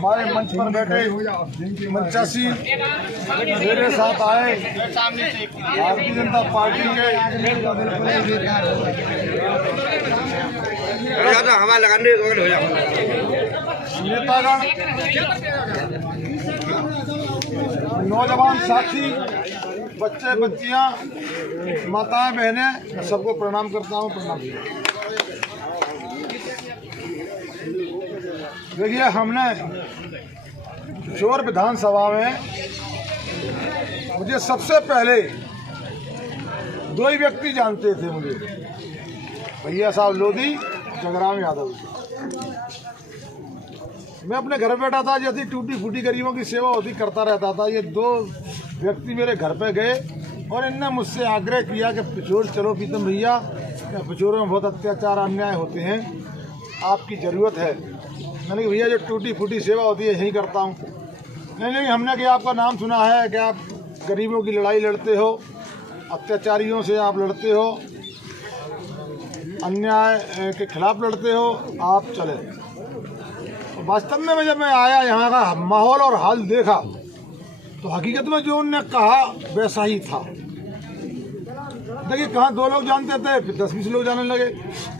हमारे मंच पर बैठे मंचासी मेरे साथ आए भारतीय जनता पार्टी के नेतागण, नौजवान साथी, बच्चे बच्चियां, माताएं बहनें, मैं सबको प्रणाम करता हूं। प्रणाम। देखिए, हमने चोर विधानसभा में मुझे सबसे पहले दो ही व्यक्ति जानते थे मुझे, भैया साहब लोधी, जगराम यादव। मैं अपने घर बैठा था, जैसी टूटी फूटी गरीबों की सेवा होती करता रहता था। ये दो व्यक्ति मेरे घर पे गए और इनने मुझसे आग्रह किया कि पिछोर चलो प्रीतम भैया, पिछोर में बहुत अत्याचार अन्याय होते हैं, आपकी ज़रूरत है। मैंने कहा भैया जो टूटी फूटी सेवा होती है यही करता हूँ। नहीं, हमने कि आपका नाम सुना है कि आप गरीबों की लड़ाई लड़ते हो, अत्याचारियों से आप लड़ते हो, अन्याय के खिलाफ लड़ते हो, आप चले। वास्तव में जब मैं आया, यहाँ का माहौल और हाल देखा, तो हकीकत में जो उन्होंने कहा वैसा ही था। देखिए, कहाँ दो लोग जानते थे, फिर 10-20 लोग जानने लगे,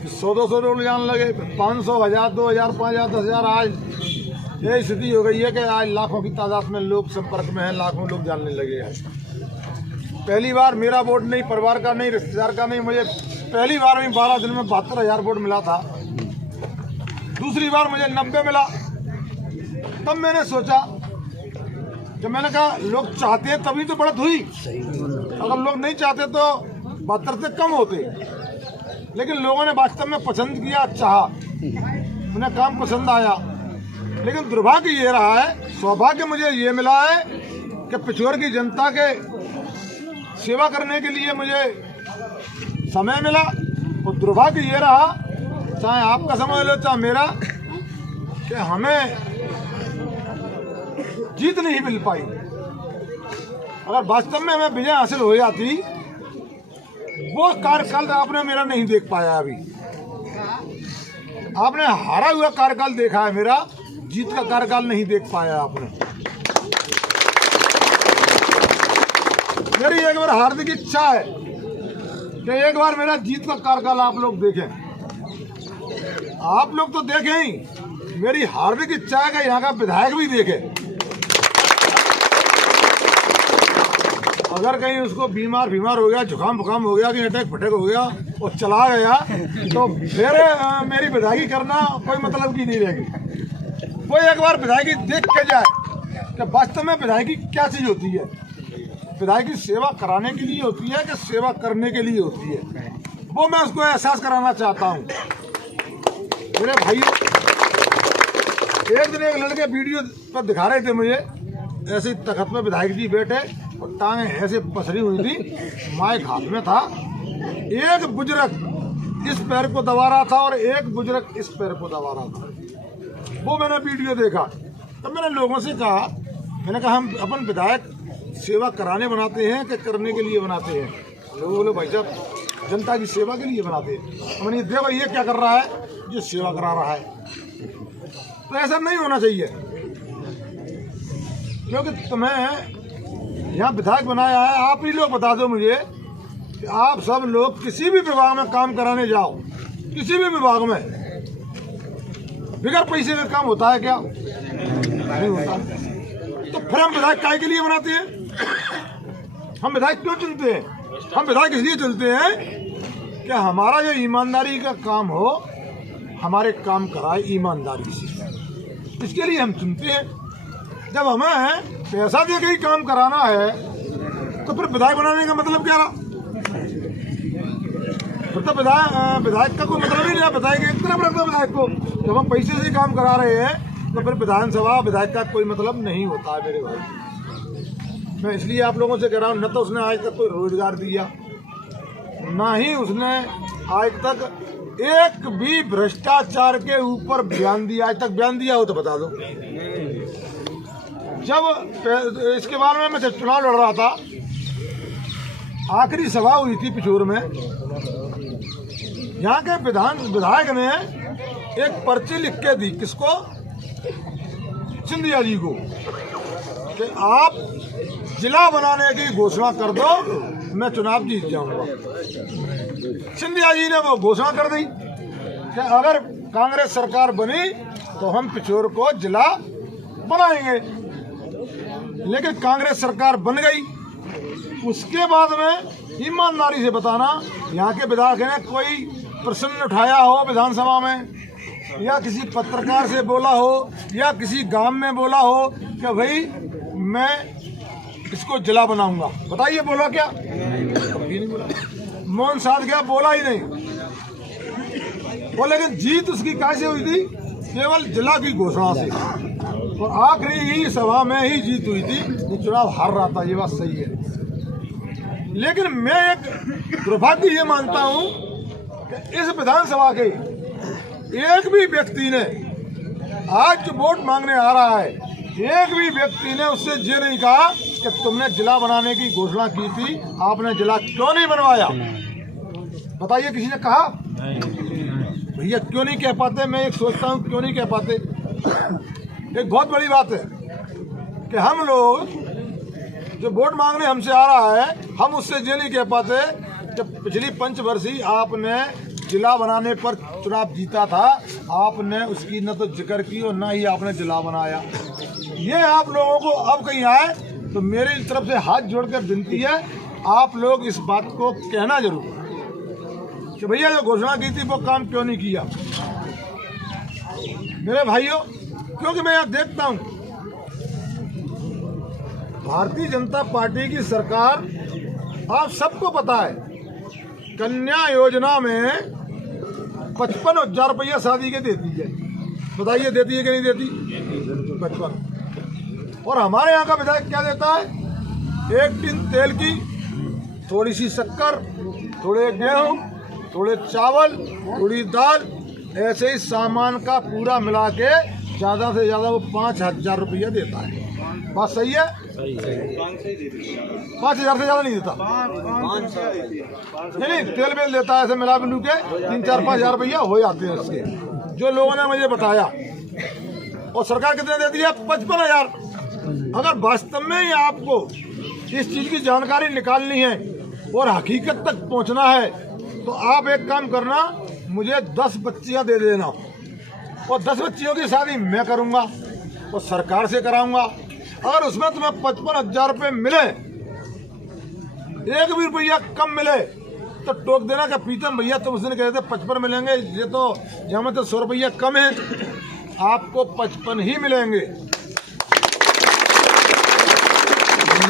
फिर 100-200 लोग जानने लगे, फिर 500, 1000, 2000, 5000, 10,000। आज यही स्थिति हो गई है कि आज लाखों की तादाद में लोग संपर्क में हैं, लाखों लोग जानने लगे हैं। पहली बार मेरा वोट नहीं, परिवार का नहीं, रिश्तेदार का नहीं, मुझे पहली बार में 12 दिन में 72,000 वोट मिला था। दूसरी बार मुझे 90 मिला। तब मैंने सोचा, जब मैंने कहा लोग चाहते हैं तभी तो बढ़त हुई, अगर लोग नहीं चाहते तो 72 से कम होते। लेकिन लोगों ने वास्तव में पसंद किया, चाहा, उन्हें काम पसंद आया। लेकिन दुर्भाग्य ये रहा है, सौभाग्य मुझे ये मिला है कि पिछोर की जनता के सेवा करने के लिए मुझे समय मिला। और दुर्भाग्य ये रहा, चाहे आपका समय लो चाहे मेरा, कि हमें जीत नहीं मिल पाई। अगर वास्तव में हमें विजय हासिल हो जाती, वो कार्यकाल आपने मेरा नहीं देख पाया। अभी आपने हारा हुआ कार्यकाल देखा है, मेरा जीत का कार्यकाल नहीं देख पाया आपने। मेरी एक बार हार्दिक इच्छा है कि एक बार मेरा जीत का कार्यकाल आप लोग देखें। आप लोग तो देखें ही, मेरी हार्दिक इच्छा है कि यहाँ का विधायक भी देखे। अगर कहीं उसको बीमार हो गया, जुकाम बुखाम हो गया, कहीं अटैक फटैक हो गया और चला गया, तो फिर मेरी विधायकी करना कोई मतलब की नहीं रहेगी। वो एक बार विधायकी देख के जाए कि वास्तव में विधायकी क्या चीज़ होती है। विधायकी सेवा कराने के लिए होती है कि सेवा करने के लिए होती है, वो मैं उसको एहसास कराना चाहता हूँ। मेरे भाइयों, एक दिन एक लड़के वीडियो पर दिखा रहे थे मुझे, ऐसे तखत में विधायक जी बैठे और टांगें ऐसे पसरी हुई थी, माइक हाथ में था, एक बुजुर्ग इस पैर को दबा रहा था और एक बुजुर्ग इस पैर को दबा रहा था। वो मैंने वीडियो देखा। तब मैंने लोगों से कहा, मैंने कहा हम अपन विधायक सेवा कराने बनाते हैं कि करने के लिए बनाते हैं? लोग बोले भाई साहब जनता की सेवा के लिए बनाते हैं। मैंने देखो ये क्या कर रहा है, ये सेवा करा रहा है। तो ऐसा नहीं होना चाहिए, क्योंकि तुम्हें यहाँ विधायक बनाया है। आप ही लोग बता दो मुझे कि आप सब लोग किसी भी विभाग में काम कराने जाओ, किसी भी विभाग में, बिगर पैसे का काम होता है क्या? नहीं होता। तो फिर हम विधायक काय के लिए बनाते हैं? हम विधायक क्यों चुनते हैं? हम विधायक इसलिए चुनते हैं कि हमारा जो ईमानदारी का काम हो, हमारे काम कराए ईमानदारी से, इसके लिए हम चुनते हैं। जब हमें पैसा दे के ही काम कराना है, तो फिर विधायक बनाने का मतलब क्या रहा? फिर तो विधायक का कोई मतलब ही नहीं। विधायक एक तरफ रखता विधायक को, जब हम पैसे से काम करा रहे हैं तो फिर विधानसभा विधायक का कोई मतलब नहीं होता है। मेरे भाई, मैं इसलिए आप लोगों से कह रहा हूँ, न तो उसने आज तक कोई रोजगार दिया, ना ही उसने आज तक एक भी भ्रष्टाचार के ऊपर बयान दिया। आज तक बयान दिया हो तो बता दो। जब इसके बारे में मैं चुनाव लड़ रहा था, आखिरी सभा हुई थी पिछोर में, यहाँ के विधायक ने एक पर्ची लिख के दी। किसको? सिंधिया जी को कि आप जिला बनाने की घोषणा कर दो, मैं चुनाव जीत जाऊंगा। सिंधिया जी ने वो घोषणा कर दी कि अगर कांग्रेस सरकार बनी तो हम पिछोर को जिला बनाएंगे। लेकिन कांग्रेस सरकार बन गई, उसके बाद में ईमानदारी से बताना, यहाँ के विधायक ने कोई प्रश्न उठाया हो विधानसभा में, या किसी पत्रकार से बोला हो, या किसी गांव में बोला हो कि भाई मैं इसको जिला बनाऊंगा? बताइए बोला क्या? नहीं बोला। मोहन साहब क्या बोला ही नहीं वो। लेकिन जीत उसकी कैसे हुई थी? केवल जिला की घोषणा से, और आखिरी ही सभा में ही जीत हुई थी। ये चुनाव हार रहा था, ये बात सही है। लेकिन मैं एक दुर्भाग्य ये मानता हूं कि इस विधानसभा के एक भी व्यक्ति ने, आज जो वोट मांगने आ रहा है, एक भी व्यक्ति ने उससे ये नहीं कहा कि तुमने जिला बनाने की घोषणा की थी, आपने जिला क्यों नहीं बनवाया? बताइए, किसी ने कहा? भैया क्यों नहीं कह पाते? मैं एक सोचता हूँ क्यों नहीं कह पाते। एक बहुत बड़ी बात है कि हम लोग जो वोट मांगने हमसे आ रहा है, हम उससे ये नहीं कह पाते कि पिछली पंचवर्षीय आपने जिला बनाने पर चुनाव जीता था, आपने उसकी न तो जिक्र की और न ही आपने जिला बनाया। ये आप लोगों को अब कहीं आए तो मेरी तरफ से हाथ जोड़कर विनती है, आप लोग इस बात को कहना जरूर कि भैया जो घोषणा की थी वो काम क्यों नहीं किया। मेरे भाइयों, क्योंकि मैं यहाँ देखता हूँ भारतीय जनता पार्टी की सरकार, आप सबको पता है, कन्या योजना में 55,000 रुपया शादी के देती है। बताइए देती है कि नहीं देती? 55। और हमारे यहाँ का विधायक क्या देता है? 1 टिन तेल की, थोड़ी सी शक्कर, थोड़े गेहूं, थोड़े चावल, थोड़ी दाल, ऐसे ही सामान का पूरा मिला के ज़्यादा से ज़्यादा वो 5,000 रुपया देता है। बात सही है? 5,000 से ज़्यादा नहीं देता। नहीं, तेल बेल देता है, ऐसे मिला मिलू के 3-4-5,000 रुपया हो जाते हैं उसके, जो लोगों ने मुझे बताया। और सरकार कितने देती है? 55,000। अगर वास्तव में ही आपको इस चीज़ की जानकारी निकालनी है और हकीकत तक पहुंचना है तो आप एक काम करना, मुझे 10 बच्चियां दे देना, और 10 बच्चियों की शादी मैं करूंगा और सरकार से कराऊंगा। अगर उसमें तुम्हें 55,000 रुपये मिले, एक भी रुपया कम मिले तो टोक देना कि प्रीतम भैया तुम उस दिन कह रहे थे 55 मिलेंगे, ये तो यहाँ में तो 100 रुपया कम है, आपको 55 ही मिलेंगे।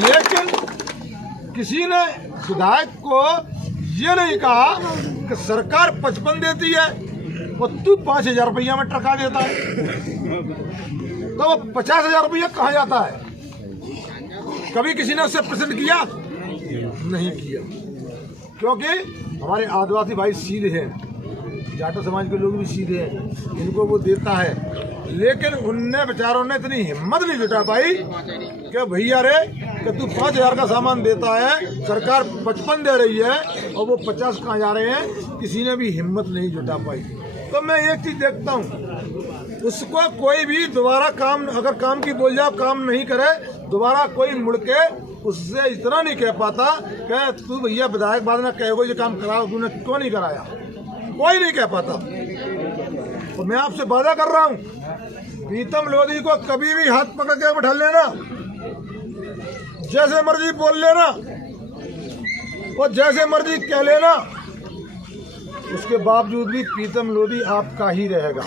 लेकिन किसी ने विधायक को ये नहीं कहा कि सरकार 55 देती है और तू 5,000 रुपया में टरका देता है, तो वो 50,000 रुपया कहाँ जाता है? कभी किसी ने उससे प्रश्न किया? नहीं किया। क्योंकि हमारे आदिवासी भाई सीधे हैं, जाटो समाज के लोग भी सीधे हैं, इनको वो देता है। लेकिन उनने बेचारों ने इतनी हिम्मत नहीं जुटा पाई कि भैया रे कि तू 5,000 का सामान देता है, सरकार 55 दे रही है और वो 50 कहाँ जा रहे हैं, किसी ने भी हिम्मत नहीं जुटा पाई। तो मैं एक चीज़ देखता हूँ, उसको कोई भी दोबारा काम, अगर काम की बोल जाओ काम नहीं करे, दोबारा कोई मुड़ के उससे इतना नहीं कह पाता कि तू भैया विधायक बाद में कहोगे ये काम कराओ, तूने क्यों नहीं कराया, कोई नहीं कह पाता। तो मैं आपसे वादा कर रहा हूँ, प्रीतम लोधी को कभी भी हाथ पकड़ के बैठा लेना, जैसे मर्जी बोल लेना और जैसे मर्जी कह लेना, उसके बावजूद भी प्रीतम लोधी आपका ही रहेगा।